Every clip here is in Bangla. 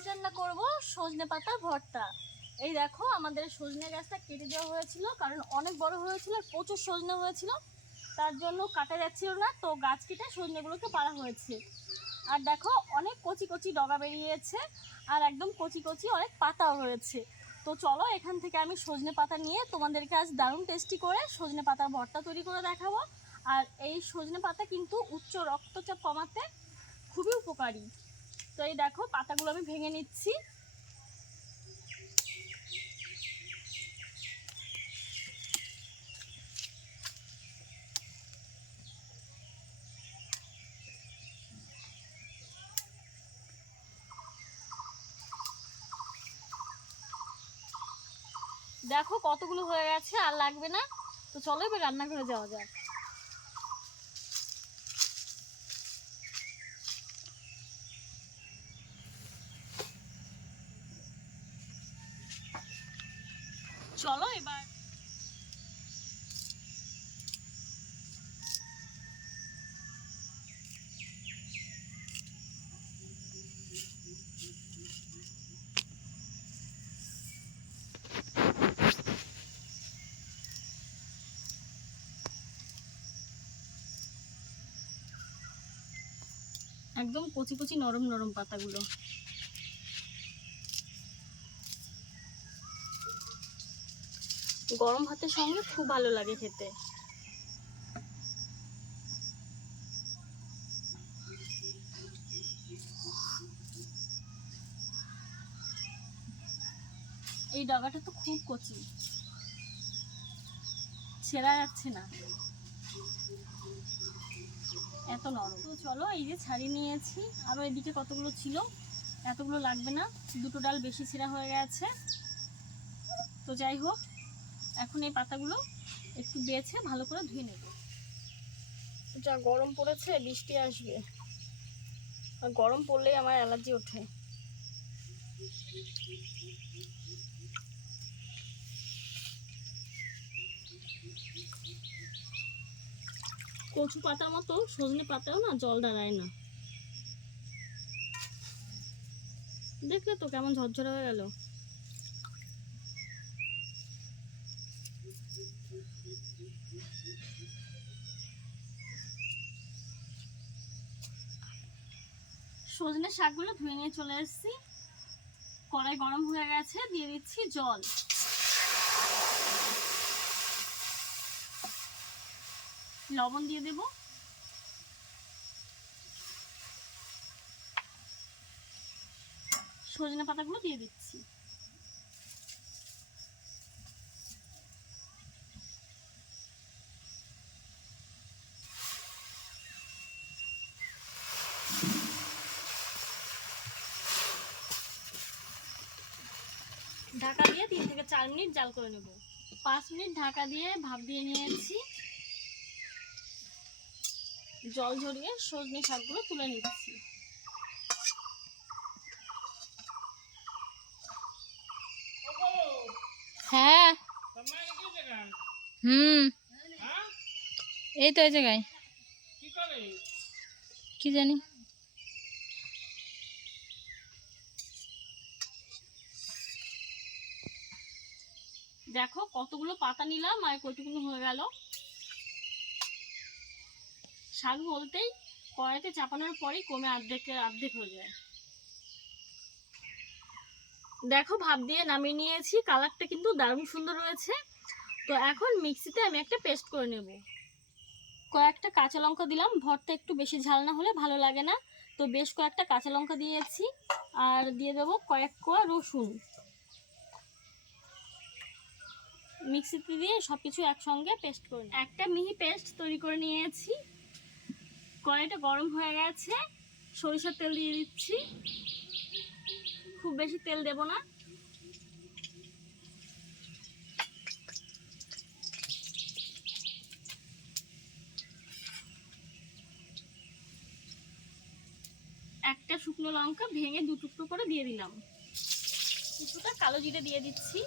সজনে পাতা ভর্তা। এই দেখো আমাদের সজনে গাছটা কেটে দেওয়া হয়েছিল, কারণ অনেক বড় হয়েছিল প্রচুর সজনে হয়েছিল। তার জন্য কাটা যাচ্ছিল না, তো গাছ কেটে সজনেগুলোকে পাড়া হয়েছে। আর দেখো অনেক কচি কচি ডগা বেরিয়েছে, আর একদম কচি কচি অনেক পাতাও হয়েছে তো চলো এখান থেকে আমি সজনে পাতা নিয়ে তোমাদেরকে আজ দারুণ টেস্টি করে সজনে পাতার ভর্তা তৈরি করে দেখাবো। আর এই সজনে পাতা কিন্তু উচ্চ রক্তচাপ কমাতে খুবই উপকারী। তো এই দেখো, পাতাগুলো আমি ভেঙে নিচ্ছি। দেখো কতগুলো হয়ে গেছে, আর লাগবে না। তো চলো এবার রান্নাঘরে যাওয়া যাক। একদম কচি কচি নরম নরম পাতাগুলো। গরম ভাতের সঙ্গে খুব ভালো লাগে খেতে। এই ডগাটা তো খুব কচি। ছেঁড়া যাচ্ছে না। এত নরম তো চলো, এই যে ছাড়িয়ে নিয়েছি। আরও এদিকে কতগুলো ছিল? এতগুলো লাগবে না। দুটো ডাল বেশি ছেঁড়া হয়ে গেছে। তো যাই হোক, এখন এই পাতাগুলো একটু বেছে ভালো করে ধুয়ে নেব। যা গরম পড়েছে, বৃষ্টি আসবে। গরম পড়লেই আমার অ্যালার্জি ওঠে। কচু পাতার মতো, সজনে পাতাও না, জল দাঁড়ায় না। দেখলে তো কেমন ঝরঝরে হয়ে গেল। সজনে শাকগুলো ধুয়ে নিয়ে চলে এসেছি। কড়াই গরম হয়ে গেছে, দিয়ে দিচ্ছি জল। লবণ দিয়ে দেব। সজনে পাতাগুলো দিয়ে দিচ্ছি। ঢাকা দিয়ে তিন থেকে চার মিনিট জাল করে নেব। পাঁচ মিনিট ঢাকা দিয়ে ভাপ দিয়ে নিয়েছি। জল ঝরিয়ে সজনে শাকগুলো তুলে নিচ্ছি। হ্যাঁ। হুম। এই তো এই জায়গায়। কি জানি? দেখো কতগুলো পাতা নিলাম আর কতগুলো হয়ে গেল। শাক বলতেই কড়াইতে চাপানোর পরেই কমে অর্ধেকের অর্ধেক হয়ে যায়। দেখো ভাব দিয়ে নামিয়ে নিয়েছি, কালারটা কিন্তু দারুণ সুন্দর রয়েছে তো এখন মিক্সিতে আমি একটা পেস্ট করে নেব। কয়েকটা কাঁচা লঙ্কা দিলাম ভরটা একটু বেশি ঝাল না হলে ভালো লাগে না। তো বেশ কয়েকটা কাঁচা লঙ্কা দিয়েছি, আর দিয়ে দেবো কয়েক কোয়া রসুন। মিক্সিতে দিয়ে সব কিছু একসঙ্গে পেস্ট করে একটা মিহি পেস্ট তৈরি করে নিয়েছি। কড়াইটা গরম হয়ে গেছে। সরিষার তেল দিয়ে দিচ্ছি। খুব বেশি তেল দেব না। একটা শুকনো লঙ্কা ভেঙে দু টুকরো করে দিয়ে দিলাম। কিছুটা কালো জিরে দিয়ে দিচ্ছি।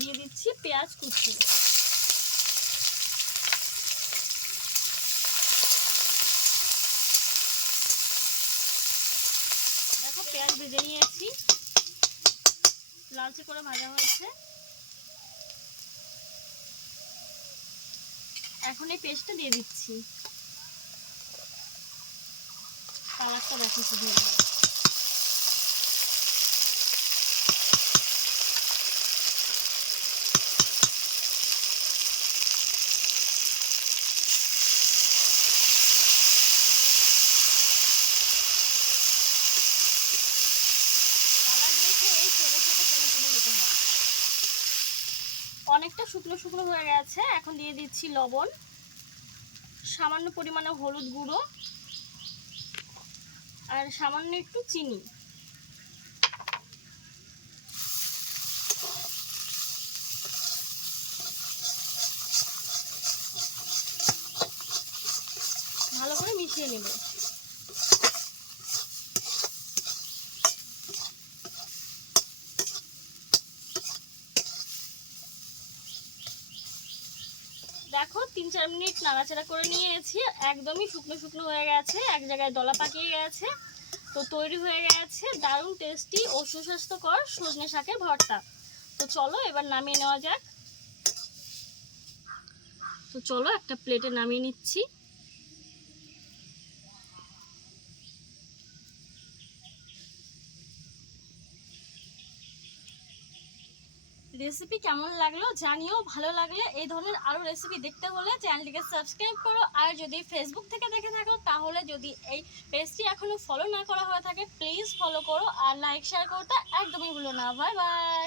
দিয়ে দিচ্ছি পেঁয়াজ কুচি পেঁয়াজ ভেজে নিয়েছি। লালচে করে ভাজা হয়েছে। এখন এই পেস্টটা দিয়ে দিচ্ছি। কালারটা দেখো শুধু একবার। কালার দেখে এই ছেলে থেকে টেনে তুলে দিতে হয় অনেকটা শুকনো শুকনো হয়ে গেছে। এখন দিয়ে দিচ্ছি লবণ, সামান্য পরিমাণে হলুদ গুঁড়ো আর সামান্য একটু চিনি। ভালো করে মিশিয়ে নেবে। দেখো, তিন চার মিনিট নাড়াচাড়া করে নিয়েছি। একদমই শুকনো শুকনো হয়ে গেছে, এক জায়গায় দলা পাকিয়ে গেছে। তো তৈরি হয়ে গেছে, দারুণ টেস্টি ও সুস্বাস্থ্যকর সজনে শাকের ভর্তা। তো চলো, এবার নামিয়ে নেওয়া যাক। তো চলো, একটা প্লেটে নামিয়ে নিচ্ছি। রেসিপি কেমন লাগল জানিও, ভালো লাগলে এই ধরনের আরও রেসিপি দেখতে হলে চ্যানেলটিকে সাবস্ক্রাইব করো। আর যদি ফেসবুক থেকে দেখে থাকো, তাহলে যদি এই পেজটি এখনও ফলো না করা হয়ে থাকে প্লিজ ফলো করো। আর লাইক শেয়ার করতে একদমই ভুলো না। Bye bye